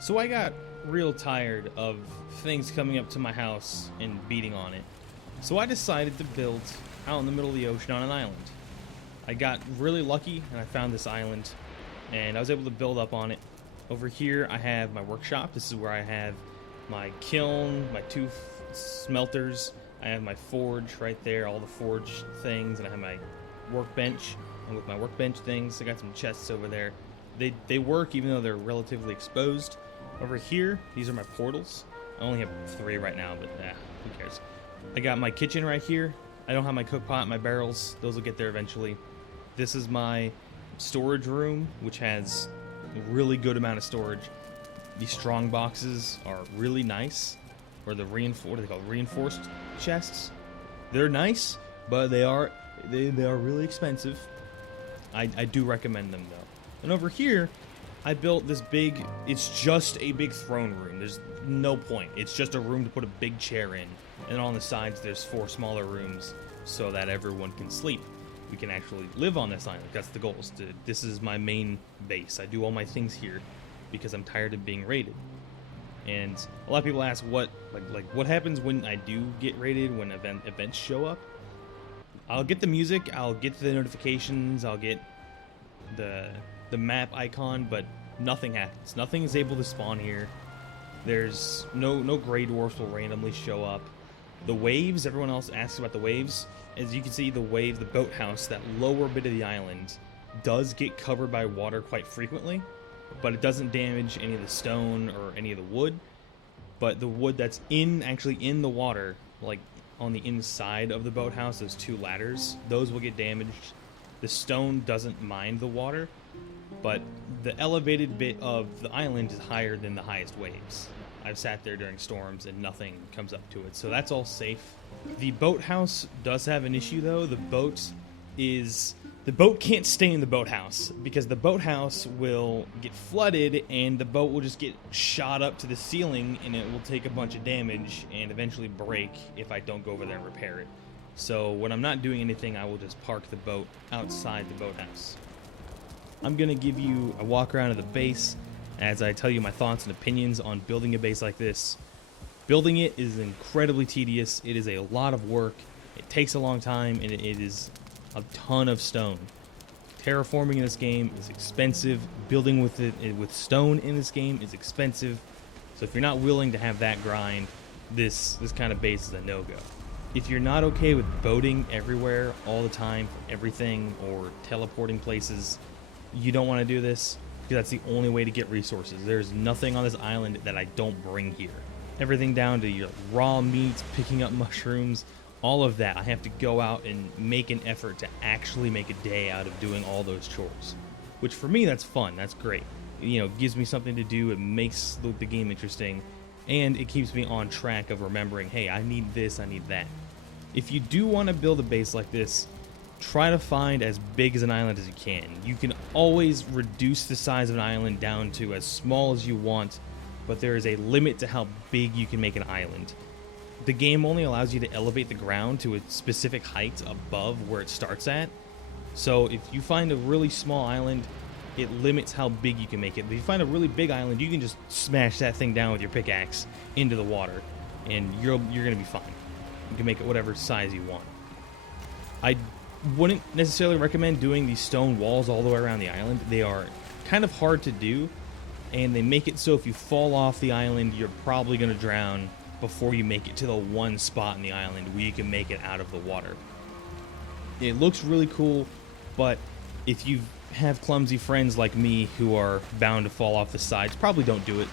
So I got real tired of things coming up to my house and beating on it. So I decided to build out in the middle of the ocean on an island. I got really lucky and I found this island and I was able to build up on it. Over here I have my workshop. This is where I have my kiln, my two smelters. I have my forge right there, all the forge things, and I have my workbench. And with my workbench things, I got some chests over there. They work even though they're relatively exposed. Over here, these are my portals. I only have 3 right now, but who cares? I got my kitchen right here. I don't have my cook pot, my barrels. Those will get there eventually. This is my storage room, which has a really good amount of storage. These strong boxes are really nice, or the reinforced chests. They're nice, but they are really expensive. I do recommend them though. And over here, I built this big, it's just a big throne room. There's no point. It's just a room to put a big chair in. And on the sides, there's 4 smaller rooms so that everyone can sleep. We can actually live on this island. That's the goal. This is my main base. I do all my things here because I'm tired of being raided. And a lot of people ask what happens when I do get raided, when events show up. I'll get the music, I'll get the notifications, I'll get the map icon, but nothing happens. Nothing is able to spawn here. There's no gray dwarfs will randomly show up. The waves, everyone else asks about the waves. As you can see, the boathouse, that lower bit of the island, does get covered by water quite frequently, but it doesn't damage any of the stone or any of the wood. But the wood that's actually in the water, like on the inside of the boathouse, those 2 ladders, those will get damaged. The stone doesn't mind the water, but the elevated bit of the island is higher than the highest waves. I've sat there during storms and nothing comes up to it, so that's all safe. The boathouse does have an issue though. The boat can't stay in the boathouse because the boathouse will get flooded and the boat will just get shot up to the ceiling and it will take a bunch of damage and eventually break if I don't go over there and repair it. So when I'm not doing anything, I will just park the boat outside the boathouse. I'm going to give you a walk around of the base as I tell you my thoughts and opinions on building a base like this. Building it is incredibly tedious. It is a lot of work. It takes a long time, and it is a ton of stone. Terraforming in this game is expensive. Building with stone in this game is expensive. So if you're not willing to have that grind, this kind of base is a no-go. If you're not okay with boating everywhere all the time for everything or teleporting places, you don't want to do this because that's the only way to get resources. There's nothing on this island that I don't bring here. Everything down to your raw meats, picking up mushrooms, all of that. I have to go out and make an effort to actually make a day out of doing all those chores. Which for me, that's fun. That's great. You know, it gives me something to do. It makes the game interesting. And it keeps me on track of remembering, hey, I need this, I need that. If you do want to build a base like this, try to find as big as an island as you can. You can always reduce the size of an island down to as small as you want, but there is a limit to how big you can make an island. The game only allows you to elevate the ground to a specific height above where it starts at. So if you find a really small island, it limits how big you can make it. But if you find a really big island, you can just smash that thing down with your pickaxe into the water, and you're gonna be fine. You can make it whatever size you want. I wouldn't necessarily recommend doing these stone walls all the way around the island. They are kind of hard to do, and they make it so if you fall off the island, you're probably going to drown before you make it to the one spot in the island where you can make it out of the water. It looks really cool, but if you have clumsy friends like me who are bound to fall off the sides, probably don't do it.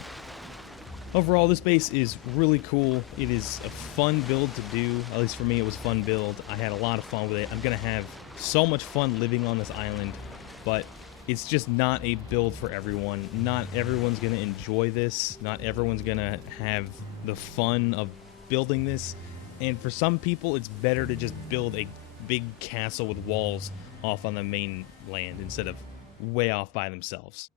Overall, this base is really cool. It is a fun build to do. At least for me, it was a fun build. I had a lot of fun with it. I'm going to have so much fun living on this island, but it's just not a build for everyone. Not everyone's going to enjoy this. Not everyone's going to have the fun of building this. And for some people, it's better to just build a big castle with walls off on the main land instead of way off by themselves.